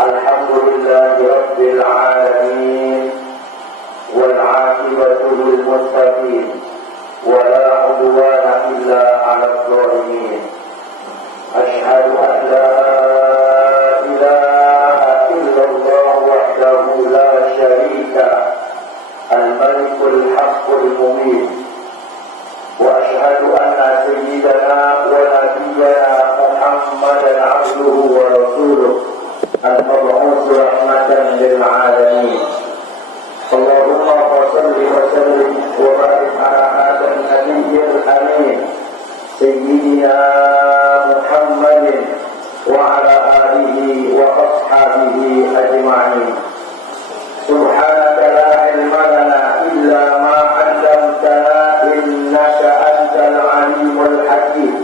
Alhamdulillah Rabbil Alamin wal 'aqibatu lil muttaqin wa la 'udwana illa 'alal zalimin. Asyhadu an la ilaha illallah wahdahu la syarika al-malikul haqqul mubin. وأشهد أن سيدنا ونبينا محمدا عبده ورسوله المبعوث رحمة للعالمين. اللهم صل وسلم وبارك على هذا النبي الأمين سيدنا محمد وعلى آله وأصحابه أجمعين. سبحانك لا علم لنا إلا ما علمتنا إنك أنت العليم الحكيم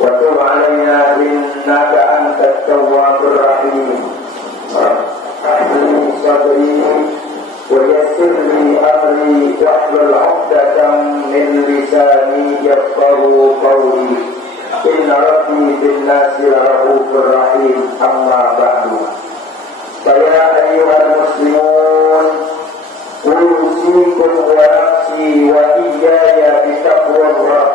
وتب علينا إنك أنت التواب الرحيم. احلل صدري ويسر لي أمري واحلل عقدة من لساني يفقهوا قولي إن ربي بالناس لرؤوف رحيم. أما بعد فيا أيها المسلمون أوصيكم ونفسي وإياي بتقوى الله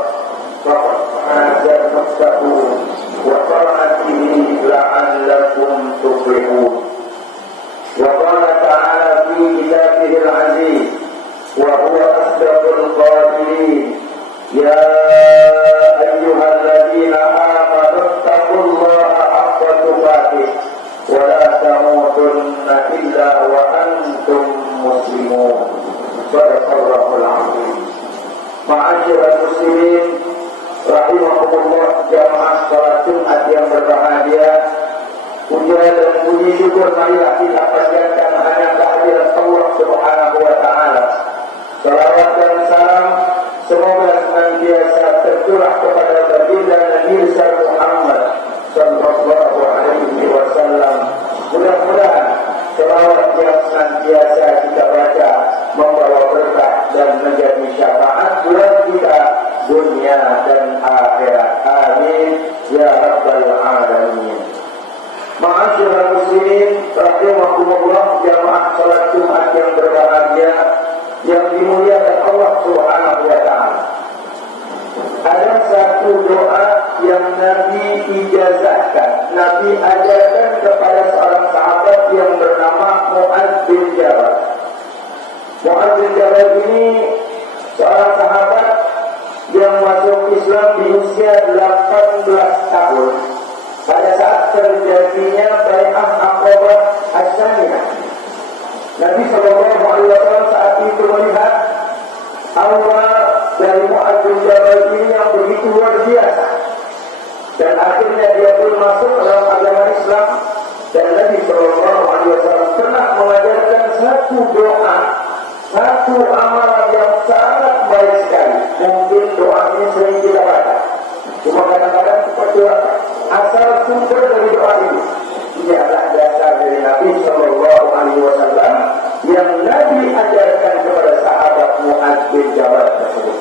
فقد فاز المتقون وطاعته لعلكم تفلحون. وقال تعالى في كتابه العزيز وهو أصدق القائلين يا أيها الذين آمنوا اتقوا الله حق تقاته ولا تموتن إلا وأنتم muslimun. Sadaqallahul azim. Ma'asyiral muslimin rahimakumullah, jamaah salat Jumat yang berbahagia. Puja dan puji syukur marilah kita panjatkan hanya kehadirat Allah Subhanahu wa taala. Salawat dan salam semoga senantiasa tercurah kepada baginda Nabi Muhammad sallallahu alaihi wasallam. Mudah-mudahan selawat yang senantiasa kita baca membawa berkah dan menjadi syafaat buat kita dunia dan akhirat. Amin ya rabbal alamin. Ma'asyiral muslimin rahimakumullah, jamaah salat Jumat yang berbahagia yang dimuliakan Allah Subhanahu wa taala. Ada satu doa yang Nabi ijazahkan, Nabi ajarkan kepada seorang sahabat yang bernama Mu'adz bin Jabal. Mu'adz bin Jabal ini seorang sahabat yang masuk Islam di usia 18 tahun pada saat terjadinya Bai'ah Aqabah As-Saniyah. Nabi SAW saat itu melihat aura dari Mu'adz bin Jabal ini yang begitu luar biasa, dan akhirnya dia pun masuk dalam agama Islam. Dan Nabi SAW pernah mengajarkan satu doa, satu amalan yang sangat baik sekali. Mungkin doa ini sering kita baca, cuma kadang-kadang kita doakan. Asal sumber dari doa ini adalah dasar dari Nabi SAW yang Nabi ajarkan kepada sahabat Mu'adz bin Jabal tersebut.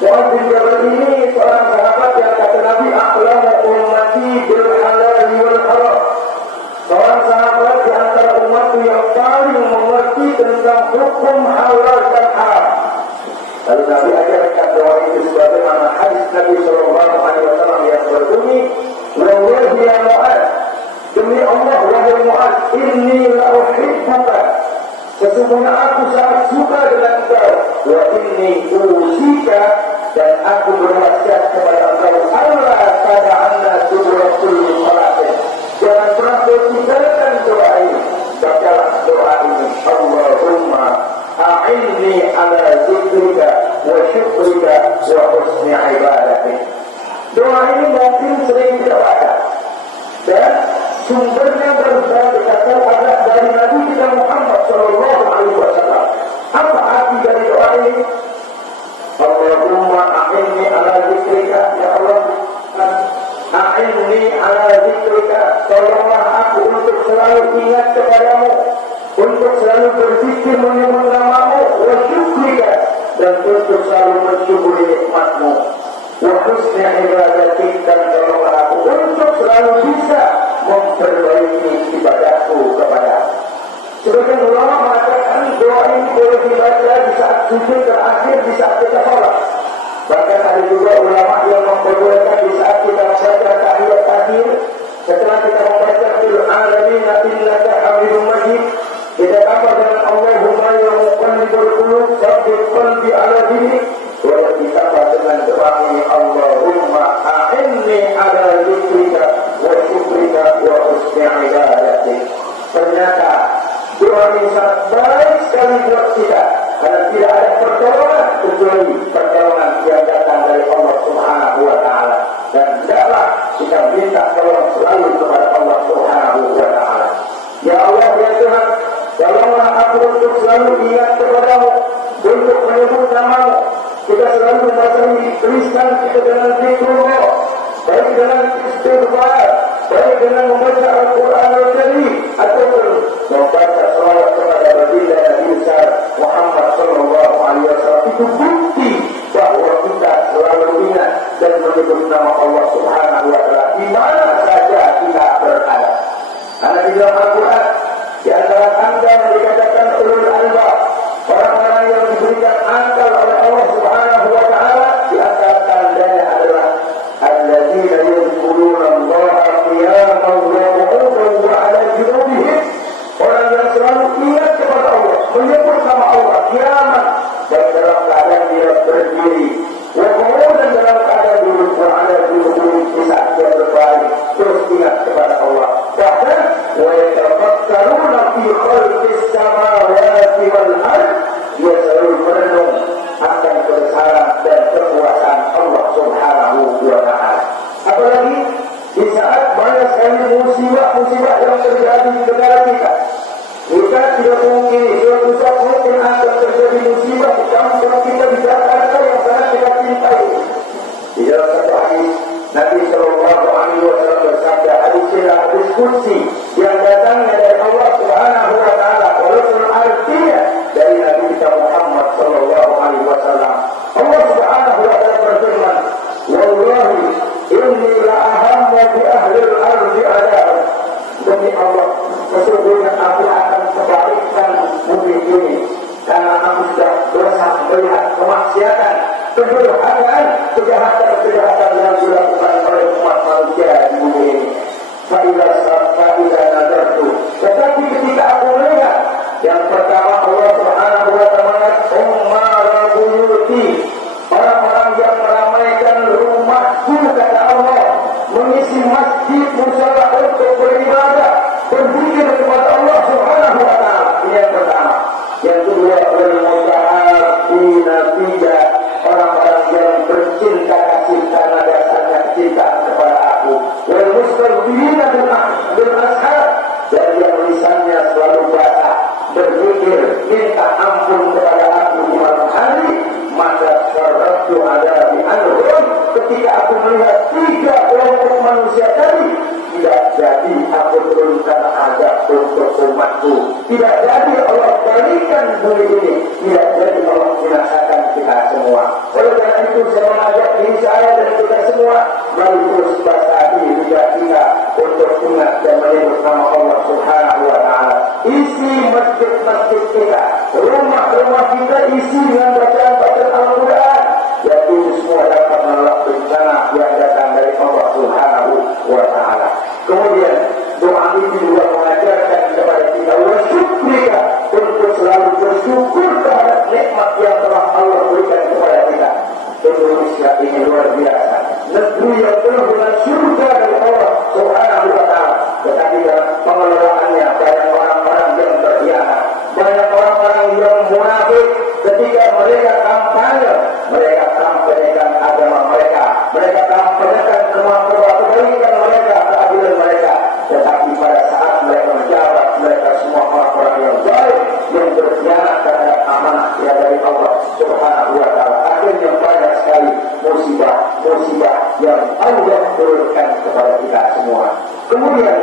Mu'adz bin Jabal ini seorang sahabat yang kata Nabi, a'lamu ummati bil halal wal haram. Seorang sahabat di antara umatku yang paling mengerti tentang hukum halal dan haram. Lalu Nabi ajarkan doa itu sebagaimana hadis Nabi SAW yang berbunyi, wallahi ya Mu'adz, demi Allah wahai Mu'adz, inni la uhibbuka, sesungguhnya aku sangat suka dengan engkau. Wa inni usika, dan aku berwasiat kepada engkau, Allah tada'anna subra kulli salatin, jangan pernah tinggalkan doa ini. Bacalah doa ini, Allahumma a'inni ala zikrika wa syukrika wa husni ibadatik. Doa ini mungkin sering kita baca, dan sumbernya berbagai kata ada dari Nabi kita Muhammad sallallahu alaihi wasallam. Apa arti dari doa ini? Allahumma a'inni ala zikrika, ya Allah, a'inni ala zikrika, tolonglah aku untuk selalu ingat kepadamu, untuk selalu berzikir menyebut namamu, wa syukrika, dan untuk selalu mensyukuri nikmatmu, wa husni ibadatik, dan tolonglah aku untuk untuk selalu bisa memperbaiki ibadahku kepada. Sebagian ulama mengatakan doa ini boleh dibaca di saat sujud terakhir, di saat kita sholat. Bahkan ada juga ulama yang memperbolehkan di saat kita baca tahiyat akhir, setelah kita membaca fil alamin innaka hamidum majid, kita tambah dengan Allahumma ya muqallibal qulub tsabbit qalbi ala dinik, boleh ditambah dengan doa ini Allahumma a'inni ala dzikrika wa syukrika wa husni ibadatik. Ternyata doa ini sangat baik sekali buat kita, karena tidak ada pertolongan kecuali pertolongan yang datang dari Allah Subhanahu wa Ta'ala, dan hendaklah kita minta tolong selalu kepada Allah Subhanahu wa Ta'ala. Ya Allah, ya Tuhan, tolonglah aku untuk selalu ingat kepadamu, untuk menyebut namamu. Kita selalu membasahi lisan kita dengan zikrullah, baik dengan istighfar, baik dengan membaca Al-Quran Al-Karim, ataupun membaca salawat kepada baginda Nabi besar Muhammad sallallahu alaihi wasallam. Itu bukti bahwa kita selalu ingat dan menyebut nama Allah Subhanahu wa Ta'ala di mana saja kita berada. Karena di dalam Al-Quran, di antara tanda yang dikatakan ulul albab, orang-orang yang diberikan akal oleh Allah Subhanahu wa Ta'ala, di antara tandanya adalah alladzina yadhkuruna Allaha qiyaman wa qu'udan wa 'ala junubihim. Orang yang selalu ingat kepada Allah, menyebut nama Allah qiyaman, dan dalam keadaan dia berdiri, wa qu'udan dalam keadaan duduk, wa 'ala junubihim di saat dia berbaring, terus ingat kepada Allah. Bahkan wa yatafakkaruna fi khalqis samawati wal ardh, dia selalu merenung akan kebesaran dan kekuasaan Allah Subhanahu wa Ta'ala. Apalagi di saat banyak sekali musibah-musibah yang terjadi di negara kita. Kita tidak mungkin, suatu saat mungkin akan terjadi musibah di kampung kita di Jakarta yang sangat kita cintai. Di dalam satu hadis, Nabi Sallallahu Alaihi Wasallam bersabda, hadis qudsi yang datangnya dari Allah Subhanahu wa Ta'ala, walaupun artinya dari Nabi kita Muhammad Sallallahu Alaihi Wasallam. Allah Subhanahu wa Ta'ala berfirman, wallahi inni la ahammu bi ahli al-ardi adab. Demi Allah, sesungguhnya aku akan sebalikkan bumi ini, karena aku sudah berusaha melihat kemaksiatan, kedurhakaan, kejahatan-kejahatan yang dilakukan oleh umat manusia di bumi ini. Faidah nadartu. Tetapi ketika aku melihat, yang pertama Allah Subhanahu wa Ta'ala ummara buyuti, orang-orang yang meramaikan rumahku, kata Allah, mengisi masjid musala untuk beribadah, berzikir kepada Allah Subhanahu wa Ta'ala. Ini yang pertama. Yang kedua, wal mutahabbina fiyya, orang-orang yang bercinta kasih karena dasarnya cinta kepada aku. Wal mustaghfirina bil ashar, dan yang lisannya selalu basah berzikir minta ampun kepada aku di malam hari. Maka syaratu ada di anhum, ketika aku melihat tiga kelompok manusia tadi, tidak jadi aku turunkan azab untuk umatku, tidak jadi Allah berikan bumi ini, tidak jadi Allah binasakan kita semua. Oleh karena itu saya mengajak diri saya dan kita semua, mari terus basahi lidah kita untuk ingat dan menyebut nama Allah Subhanahu wa Ta'ala. Isi masjid-masjid kita, rumah-rumah kita isi dengan bacaan-bacaan Al-Quran, yaitu semua dapat menolak bencana yang datang dari Allah Subhanahu wa Ta'ala. Kemudian doa ini juga mengajarkan kepada kita bersyukur, untuk selalu bersyukur terhadap nikmat yang telah Allah berikan kepada kita. Indonesia ini luar biasa, negeri yang penuh dengan surga dari Allah Subhanahu wa Ta'ala. Tetapi dalam pengelolaannya banyak orang-orang yang berkhianat, banyak orang-orang yang munafik. Ketika mereka kampanye, mereka kampanyekan agama mereka, mereka kampanyekan kebaikan mereka, keadilan mereka. Tetapi pada saat mereka menjabat, mereka semua orang-orang yang baik, yang berkhianat terhadap amanah yang dari Allah Subhanahu wa Ta'ala. Akhirnya banyak sekali musibah yang Allah turunkan kepada kita semua. Kemudian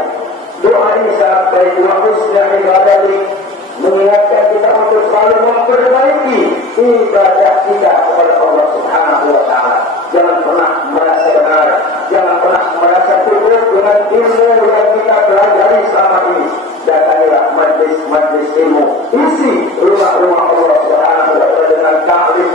doa ini sangat baik, wa husna ibadati, mengingatkan kita untuk selalu memperbaiki ibadah kita kepada Allah Subhanahu wa Ta'ala. Jangan pernah merasa benar, jangan pernah merasa cukup dengan ilmu yang kita pelajari selama ini. Datangilah majlis-majlis ilmu, isi rumah-rumah Allah Subhanahu wa Ta'ala dengan taklim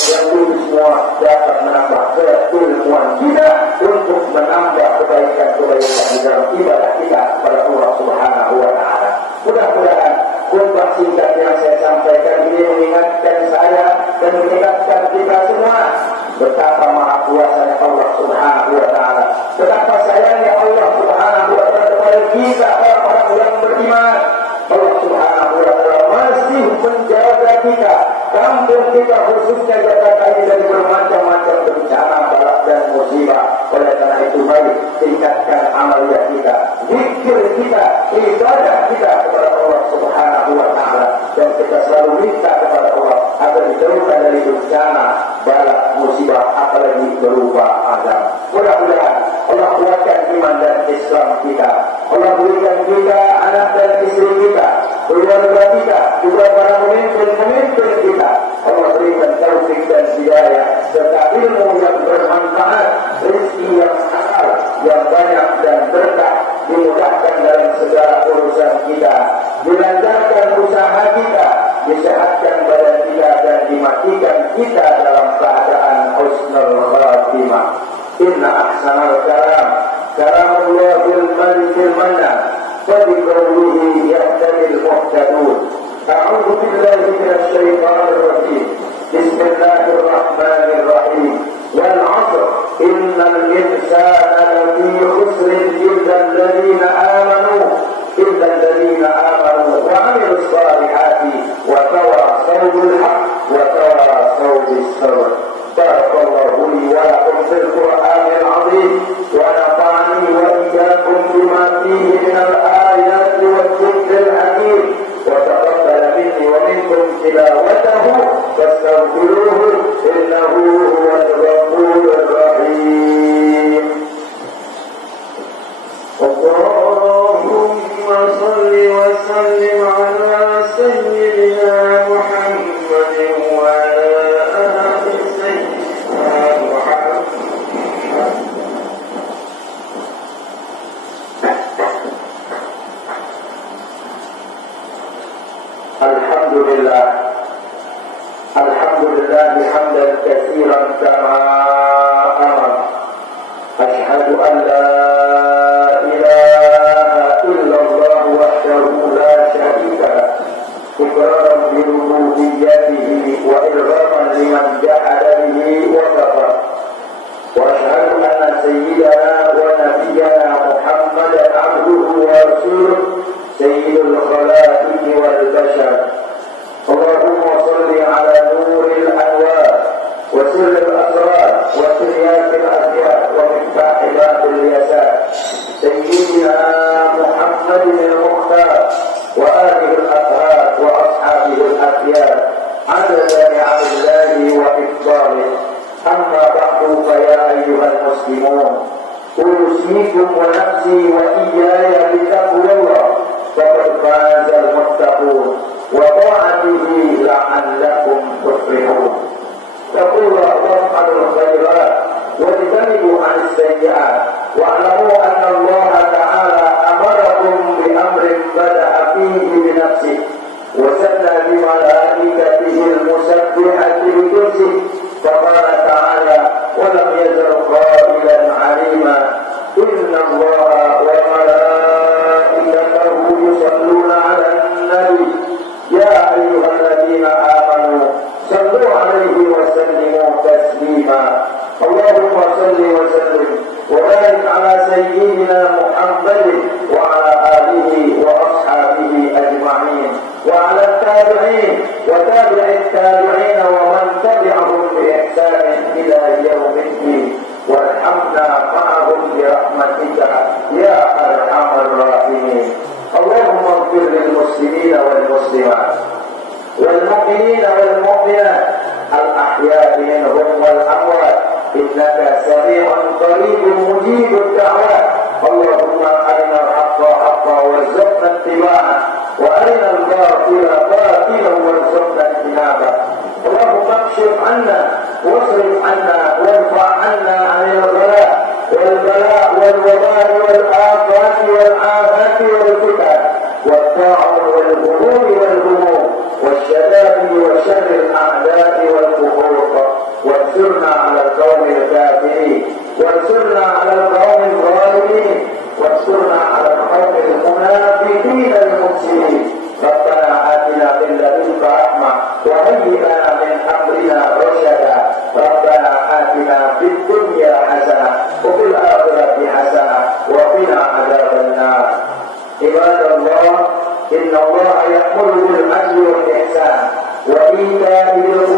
yang itu semua dapat menambah keilmuan kita untuk menambah kebaikan-kebaikan di dalam ibadah kita kepada Allah Subhanahu wa Ta'ala. Mudah-mudahan khutbah singkat yang saya sampaikan ini mengingatkan saya dan mengingatkan kita semua betapa maha kuasanya Allah Subhanahu wa Ta'ala, betapa sayangnya Allah Subhanahu wa Ta'ala kepada kita orang-orang yang beriman. Allah Subhanahu wa Ta'ala masih menjaga kita, kampung kita khususnya Jakarta ini dari bermacam-macam bencana, balak dan musibah. Oleh karena itu mari tingkatkan amalia kita, zikir kita, ibadah kita kepada Allah Subhanahu wa Ta'ala, dan kita selalu minta kepada Allah agar dijauhkan dari bencana, balak, musibah, apalagi berupa azab. Mudah-mudahan Allah kuatkan iman dan Islam kita. Allah berikan kita anak dan istri kita, keluarga kita, juga para pemimpin kita. Allah berikan taufik dan hidayah serta ilmu yang bermanfaat, rezeki yang halal, yang banyak dan berkah, dimudahkan dalam segala urusan kita, dilancarkan usaha kita, disehatkan badan kita, dan dimatikan kita dalam keadaan husnul khatimah. Inna ahsanal kalam kalamullah malikil mannan wa bi qawlihi yahtadil muhtadun. A'udzu billahi minasy syaithanir rajim. Bismillahirrahmanirrahim. Wal 'ashr innal insana lafi khusrin illa alladziina amanu wa 'amilus shalihati wa tawassaw bil haqq wa tawassaw bis sabr. Barakallahu li wa lakum fil Qur'anil 'azim wa nafa'ani wa iyyakum bima fihi minal ayati wadh-dhikril hakim wa taqabbal minni wa minkum tilawatahu fastaghfiruhu innahu huwal ghafurur rahim. Allahumma shalli wa sallim ala sayyidina Muhammadin wa ala ali sayyidina Muhammad. Alhamdulillah hamdan katsiran kama amar. Ashhadu an la ilaha illallah wahdahu la syarika lah, iqraran bi rububiyyatihi wa irghaman liman jahada bihi wa kafar. Wa ashhadu anna sayyidana wa nabiyyana Muhammadan abduhu wa rasuluh sayyidul khalaiqi wal bashar. Allahumma salli ala nuril anwar wa sirril asrar wa siryatil asyar wa miftahil babil yasar sayyidina Muhammadin al-Mukhtar wa alihi al-athhar wa ashabihi al-akhyar adada ni'amillahi wa ifdalih. Amma ba'du fa ya ayyuhal muslimun, usikum wa nafsi wa iyaya bitaqwallah faqad fazal muttaqun wa ta'atihi la'allakum tuflihun. Taqullah waf'alul khairat wajtanibu 'anil sayyi'at wa'lamu anna Allah ta'ala amarakum bi amrin bada'a fihi bi nafsihi wa sanna bi malaikatihi al-musabbihati bi qudsihi faqala ta'ala wa lam yazal qailan 'alima inna Allah wa malaikatahu yusalluna 'alan nabi ya ayyuhalladzina amanu sallu 'alaihi wa sallimu taslima. Allahumma salli wa sallim wa barik 'ala sayyidina Muhammadin wa 'ala alihi wa ashabihi ajma'in wa 'ala at-tabi'in wa tabi'it tabi'in wa man tabi'ahum bi ihsanin ila yaumiddin warhamna ma'ahum bi rahmatika ya arhamar rahimin. Allahumma ighfir lil muslimina wal muslimat wal mu'minina wal mu'minat al ahya'i minhum wal amwat innaka sami'un qaribun mujibud da'wat. Allahumma arina al-haqqa haqqan warzuqna ittiba'ah wa arina al-batila batilan warzuqna ijtinabah. Allahumma akshif 'anna wasrif 'anna warfa' 'anna 'anil ghala wal bala' wal wabal wal Ibadallah, inna Allah ya'muru bil 'adli wal ihsan wa ita'i dzil